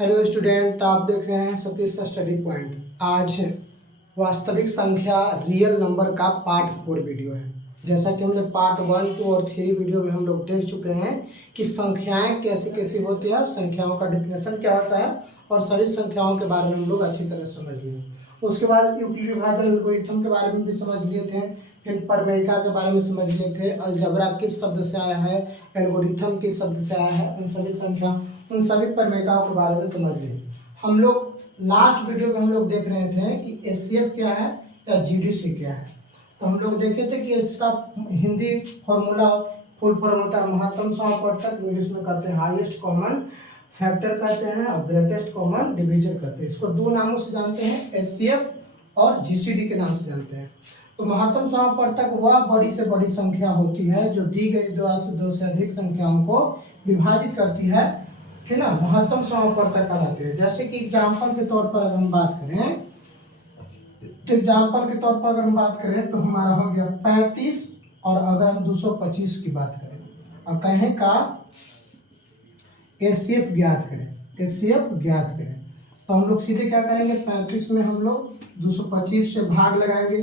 Hello student, तो आप देख रहे हैं सतीश स्टडी पॉइंट। आज वास्तविक संख्या रियल नंबर का पार्ट 4 वीडियो है। जैसा कि हमने पार्ट 1, 2 और 3 वीडियो में हम लोग देख चुके हैं कि संख्याएं कैसी कैसी होती है और संख्याओं का डिफिनेशन क्या होता है और सभी संख्याओं के बारे में हम लोग अच्छी तरह समझ लिए। उसके बाद यूक्लिड विभाजन एल्गोरिथम के बारे में भी समझ लिए थे, फिर परमेयिका के बारे में समझ लिए थे, अलजबरा किस शब्द से आया है, एल्गोरिथम किस शब्द से आया है, उन सभी परमेयिकाओं के बारे में समझ लिए। हम लोग लास्ट वीडियो में हम लोग देख रहे थे कि एचसीएफ क्या है या जीडीसी क्या है। तो हम लोग देखे थे कि इसका हिंदी फॉर्मूला फुल फॉर्म होता है महत्तम समापवर्तक, इंग्लिश में कहते हैं हाईएस्ट कॉमन फैक्टर कहते हैं और ग्रेटेस्ट कॉमन डिवीजर कहते हैं। इसको दो नामों से जानते हैं, एचसीएफ और जीसीडी के नाम से जानते हैं। तो महत्तम समापवर्तक वह बड़ी से बड़ी संख्या होती है जो दी गई दो से अधिक संख्याओं को विभाजित करती है, ठीक ना, महत्तम समापवर्तक कहलाते हैं। जैसे कि एग्जाम्पल के तौर पर अगर हम बात करें तो हमारा हो गया 35 और अगर हम 225 की बात करें और कहें का एचसीएफ ज्ञात करें तो हम लोग सीधे क्या करेंगे, 35 में हम लोग 225 से भाग लगाएंगे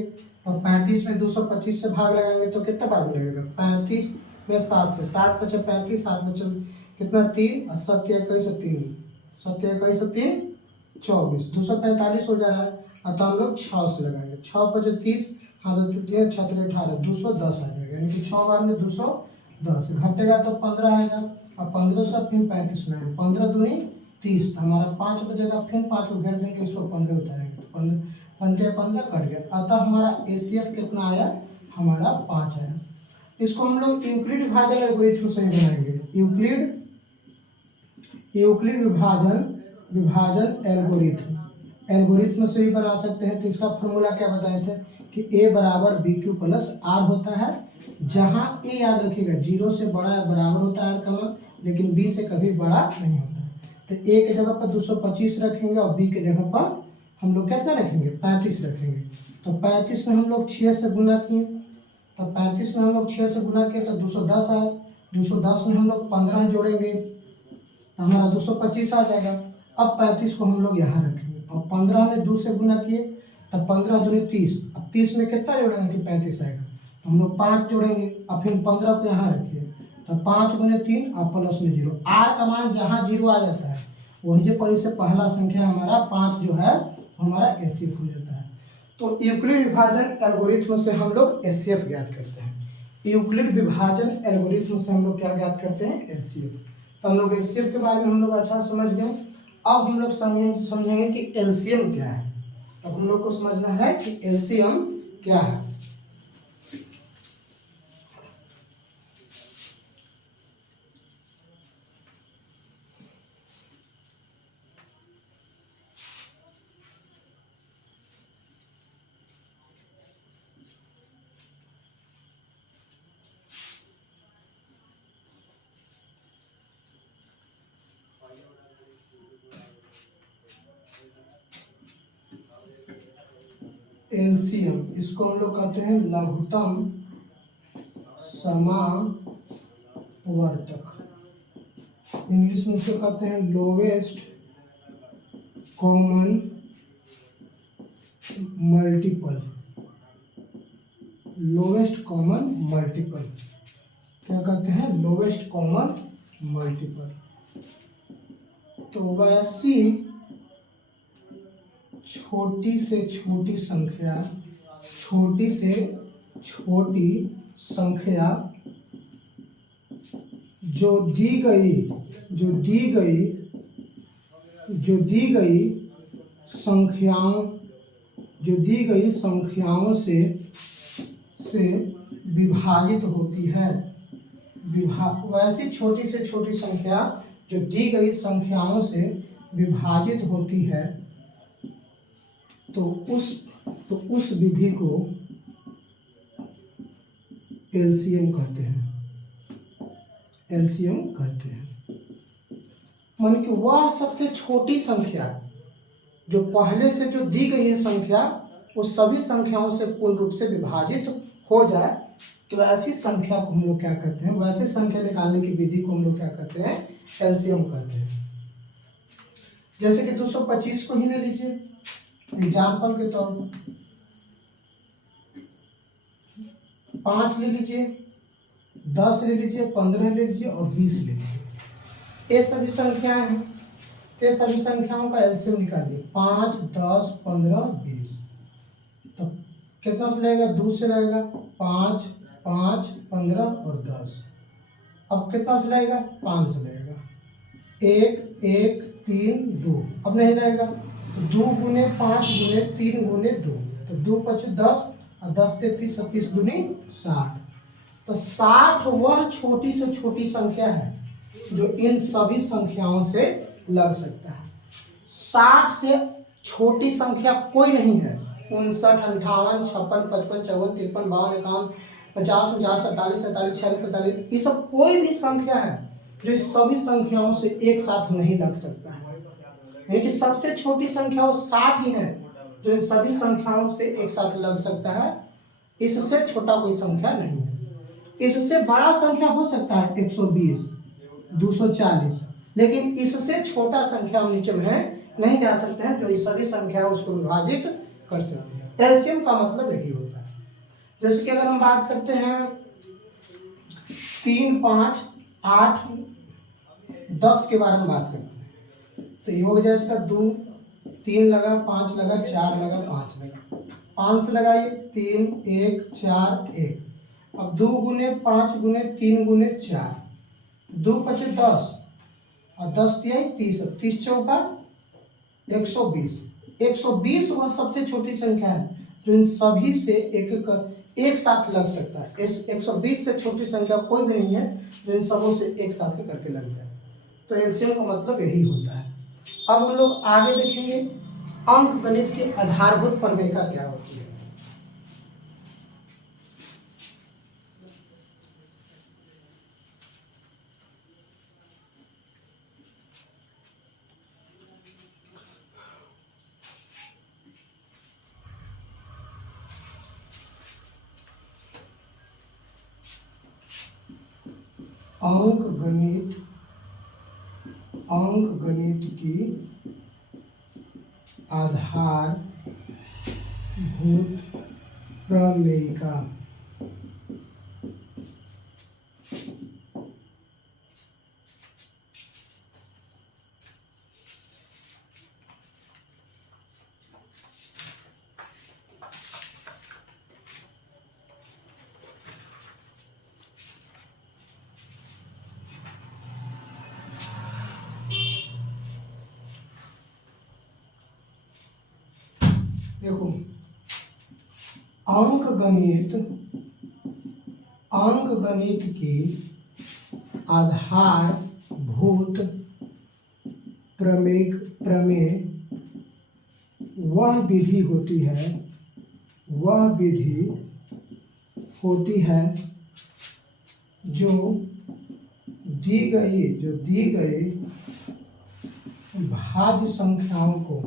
और 35 में 225 से भाग लगाएंगे तो कितना बार लगेगा, 35 में 7 से 7 बचे 35, 7 बचे कितना 3 और 7 21 3 24, 245 हो जा रहा है। तो हम लोग 6 से लगाएंगे, 6 बचे 30, हाँ तो 3 6 18 210 आ जाएगा, यानी कि 6 बार में 210 घटेगा तो 15 आएगा और 15 से फिर 35 में 15 दूनी 30, तो हमारा 5 बचेगा, फिर 5 को घेर देंगे, इसको 15 उतारेंगे तो 15 कट गया। अतः हमारा एचसीएफ कितना आया, हमारा 5 आया। इसको हम लोग यूक्लिड विभाजन एल्गोरिथम से बनाएंगे। यूक्लिड विभाजन एल्गोरिथम से भी बना सकते हैं। तो इसका फॉर्मूला क्या बताए थे कि a बराबर बी क्यू प्लस आर होता है, जहां a याद रखिएगा 0 से बड़ा या बराबर होता है का मान, लेकिन b से कभी बड़ा नहीं होता है। तो a के जगह पर 225 रखेंगे और b के जगह पर हम लोग कितना रखेंगे, 35 रखेंगे। तो 35 में हम लोग 6 से गुना किए, तो 35 में हम लोग 6 से गुना किए तो 210 आया। 210 में हम लोग 15 जोड़ेंगे तो हमारा 225 आ जाएगा। अब 35 को हम लोग यहाँ रखेंगे और 15 में 2 से गुना किए तब 15 दूनी 30, अब 30 में कितना जोड़ेंगे कि 35 आएगा, तो हम लोग 5 जोड़ेंगे और फिर 15 को यहाँ रखिए तो 5 गुने 3 और प्लस में 0। आर का मान जहाँ 0 आ जाता है वही जो पड़ी से पहला संख्या हमारा 5 जो है हमारा एचसीएफ हो जाता है। तो यूक्लिड विभाजन एल्गोरिथम से हम लोग एचसीएफ ज्ञात करते हैं। यूक्लिड विभाजन एल्गोरिथम से हम लोग क्या ज्ञात करते हैं, एचसीएफ। तो हम लोग एचसीएफ के बारे में हम लोग अच्छा समझ गए। अब हम लोग समझेंगे कि एलसीएम क्या है। अब हम लोग को समझना है कि एलसीएम क्या है। एलसीएम इसको हम लोग कहते हैं लघुत्तम समावर्तक, इंग्लिश में इसको कहते हैं लोवेस्ट कॉमन मल्टीपल, क्या कहते हैं, लोवेस्ट कॉमन मल्टीपल। तो वैसी छोटी से छोटी संख्या जो दी गई संख्याओं से विभाजित होती है। वैसी छोटी से छोटी संख्या जो दी गई संख्याओं से विभाजित होती है तो उस विधि को एलसीएम कहते हैं। मान कि वह सबसे छोटी संख्या जो पहले से जो दी गई है संख्या उस सभी संख्याओं से पूर्ण रूप से विभाजित हो जाए तो ऐसी संख्या को हम लोग क्या कहते हैं, वैसे संख्या निकालने की विधि को हम लोग क्या कहते हैं, एलसीएम कहते हैं। जैसे कि 225 को ही ले लीजिए एग्जाम्पल के तौर पर, 5 ले लीजिए, 10 ले लीजिए, 15 ले लीजिए और 20 ले लीजिए। ये सभी संख्याएं हैं, ये सभी संख्याओं का एलसीएम निकालिए। 5, 10, 15, 20, तो कितना से रहेगा? 2 से रहेगा। 5, 5, 15 और 10। अब कितना से रहेगा? 5 से रहेगा। 1, 1, 3, 2। अब नहीं रहेगा तो 2 गुने 5 गुने 3 गुने 2, तो 2 × 5 = 10 और 10 × 33 37 दूनी 60। तो 60 वह छोटी से छोटी संख्या है जो इन सभी संख्याओं से लग सकता है। 60 से छोटी संख्या कोई नहीं है। 59, 58, 56, 55, 54, 53, 52, 51, 50, 49, 47, 47, 46, 45, ये सब कोई भी संख्या है जो इस सभी संख्याओं से एक साथ नहीं लग सकता है। यानी कि सबसे छोटी संख्या वो 60 ही है जो इन सभी संख्याओं से एक साथ लग सकता है। इससे छोटा कोई संख्या नहीं है। इससे बड़ा संख्या हो सकता है 120, 240, लेकिन इससे छोटा संख्या हम नीचे में नहीं जा सकते हैं जो ये सभी संख्याएं उसको विभाजित कर सकते हैं। एलसीएम का मतलब यही होता है। जैसे कि अगर हम बात करते हैं 3, 5, 8, 10 के बारे में बात करते हैं, तो ये हो जाए इसका 2, 3 लगा, 5 लगा, 4 लगा, 5 लगा, 5 से लगाइए 3, 1, 4, 1। अब 2 गुने 5 गुने 3 गुने 4, 2 × 5 = 10 और 10 × 3 = 30, 30 चौका 120। 120 वह सबसे छोटी संख्या है जो इन सभी से एक साथ लग सकता है। इस 120 से छोटी संख्या कोई भी नहीं है जो इन सबों से एक साथ करके लग जाए। तो एलसीएम का मतलब यही होता है। अब हम लोग आगे देखेंगे अंक गणित के आधारभूत प्रमेय क्या होती है। अंक गणित की आधारभूत प्रमेयिका। देखो अंक गणित की आधारभूत प्रमेय वह विधि होती है जो दी गई भाज्य संख्याओं को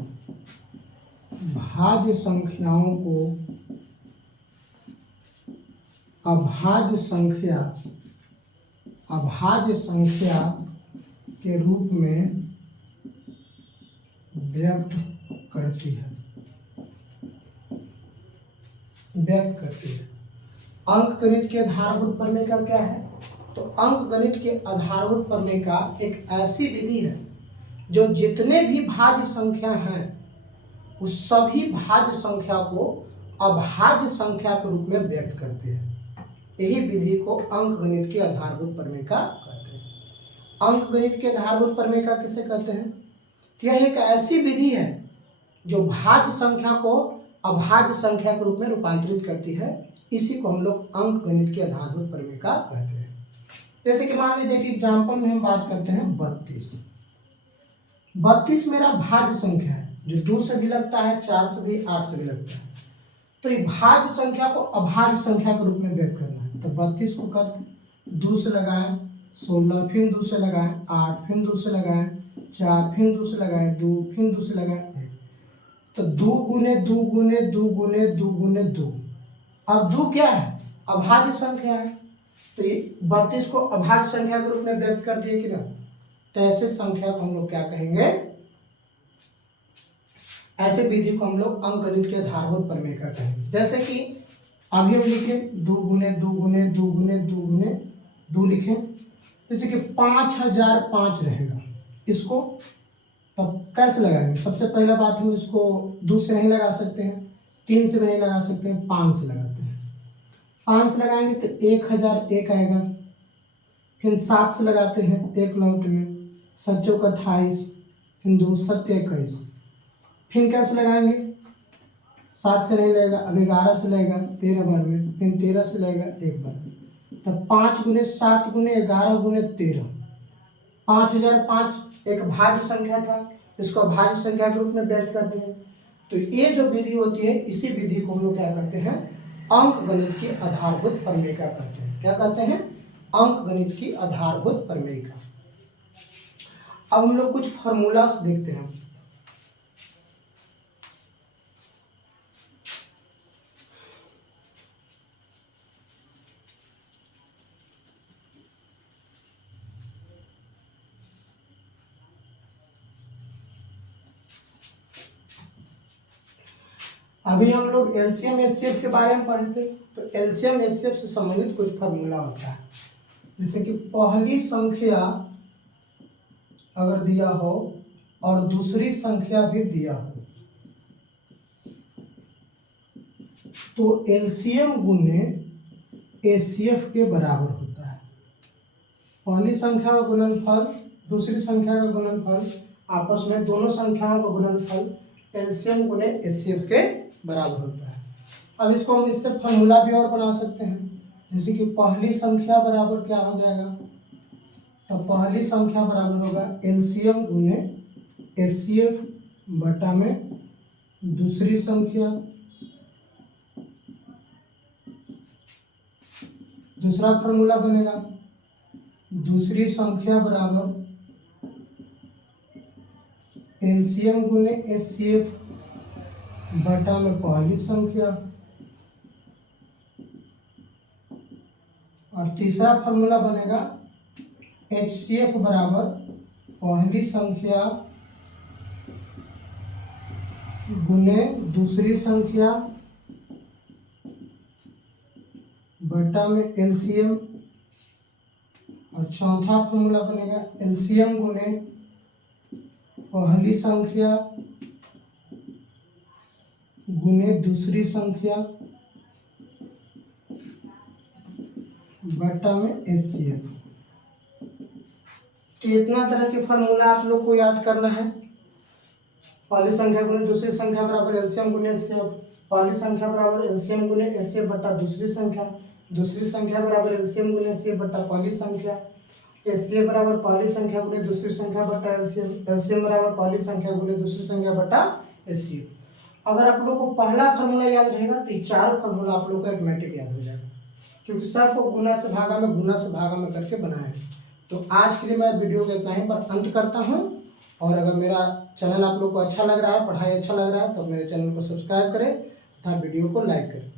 अभाज्य संख्या के रूप में व्यक्त करती है। अंक गणित के आधारभूत प्रमेय का क्या है? तो अंक गणित के आधारभूत प्रमेय का एक ऐसी विधि है जो जितने भी भाज्य संख्या हैं उस सभी भाज्य संख्या को अभाज्य संख्या के रूप में व्यक्त करते हैं। यही विधि को अंक गणित के आधारभूत प्रमेय का कहते हैं। अंक गणित के आधारभूत प्रमेय का किसे कहते हैं? यह एक ऐसी विधि है जो भाज्य संख्या को अभाज्य संख्या के रूप में रूपांतरित करती है। इसी को हम लोग अंक गणित के आधारभूत प्रमेय का कहते हैं। जैसे कि मान लीजिए कि एग्जाम्पल में हम बात करते हैं 32 मेरा भाज्य संख्या है जो 2 से भी लगता है, 4 से भी, 8 से भी लगता है। तो ये भाज्य संख्या को अभाज्य संख्या के रूप में व्यक्त करना है। तो 32 को कर 2 से लगाएं 16, फिर 2 से लगाएं 8, फिर 2 से लगाएं 4, फिर 2 से लगाएं 2, फिर 2 से लगाएं 1। तो 2 गुने 2 गुने 2 गुने 2 गुने 2। अब 2 क्या है? अभाज्य संख्या है। तो ये 32 को अभाज्य संख्या के रूप में व्यक्त कर दिए कि ना। तो ऐसे संख्या को हम लोग क्या कहेंगे? ऐसे विधि को हम लोग अंकगणित के आधारभूत प्रमेय कहते हैं। जैसे कि अभी हम लिखे 2 गुने 2 गुने 2 गुने 2 गुने 2 लिखें, जैसे कि 5005 रहेगा, इसको तब कैसे लगाएंगे? सबसे पहला बात हम इसको 2 से नहीं लगा सकते हैं, 3 से भी नहीं लगा सकते हैं, 5 से लगाते हैं। 5 से लगाएंगे तो 1001 आएगा। फिर 7 से लगाते हैं, 1 लौट में 7 चौक 28, फिर 2 7 21। फिर कैसे लगाएंगे? 7 से नहीं लगेगा, अब 11 से लगेगा 13 बार में, फिर 13 से लगेगा 1 बार। तब 5 गुने 7 गुने 11 गुने 13, 5005 एक भाज्य संख्या था, इसको भाज्य संख्या के रूप में व्यक्त करते हैं। तो ये जो विधि होती है, इसी विधि को हम लोग क्या करते हैं? अंकगणित की आधारभूत प्रमेयिका कहते हैं। क्या कहते हैं? अंकगणित की आधारभूत प्रमेयिका। अब हम लोग कुछ फॉर्मूलास देखते हैं। अभी हम लोग एलसीएम एचसीएफ के बारे में पढ़े थे, तो एलसीएम एचसीएफ से संबंधित कुछ फॉर्मूला होता है। जैसे कि पहली संख्या अगर दिया हो और दूसरी संख्या भी दिया हो, तो एलसीएम गुने एचसीएफ के बराबर होता है। पहली संख्या का गुणनफल दूसरी संख्या का गुणनफल, आपस में दोनों संख्याओं का गुणनफल एलसीएम गुने एचसीएफ के बराबर होता है। अब इसको हम इससे फॉर्मूला भी और बना सकते हैं। जैसे कि पहली संख्या बराबर क्या हो जाएगा? तो पहली संख्या बराबर होगा एलसीएम गुने एचसीएफ बटा में दूसरी संख्या। दूसरा फॉर्मूला बनेगा दूसरी संख्या बराबर एलसीएम गुने एचसीएफ बटा में पहली संख्या। और तीसरा फॉर्मूला बनेगा एचसीएफ बराबर पहली संख्या गुने दूसरी संख्या बटा में एलसीएम। और चौथा फॉर्मूला बनेगा एलसीएम गुने पहली संख्या गुने दूसरी संख्या बटा में एचसीएफ। तो इतना तरह के फॉर्मूला आप लोग को याद करना है। पहली संख्या गुने दूसरी संख्या बराबर एलसीएम गुने एचसीएफ, पहली संख्या बराबर एलसीएम गुने एचसीएफ बटा दूसरी संख्या, दूसरी संख्या बराबर एलसीएम गुने एचसीएफ बटा पहली संख्या, एचसीएफ बराबर पहली संख्या गुने दूसरी संख्या बटा एलसीएम, एलसीएम बराबर पहली संख्या गुने दूसरी संख्या बटा एचसीएफ। अगर आप लोग को पहला फार्मूला याद रहेगा तो ये चारों फार्मूला आप लोग को ऑटोमेटिक याद हो जाएगा, क्योंकि सब को गुना से भागा में करके बनाए। तो आज के लिए मैं वीडियो को इतना ही पर अंत करता हूँ। और अगर मेरा चैनल आप लोग को अच्छा लग रहा है, पढ़ाई अच्छा लग रहा है, तो मेरे चैनल को सब्सक्राइब करें तथा वीडियो को लाइक करें।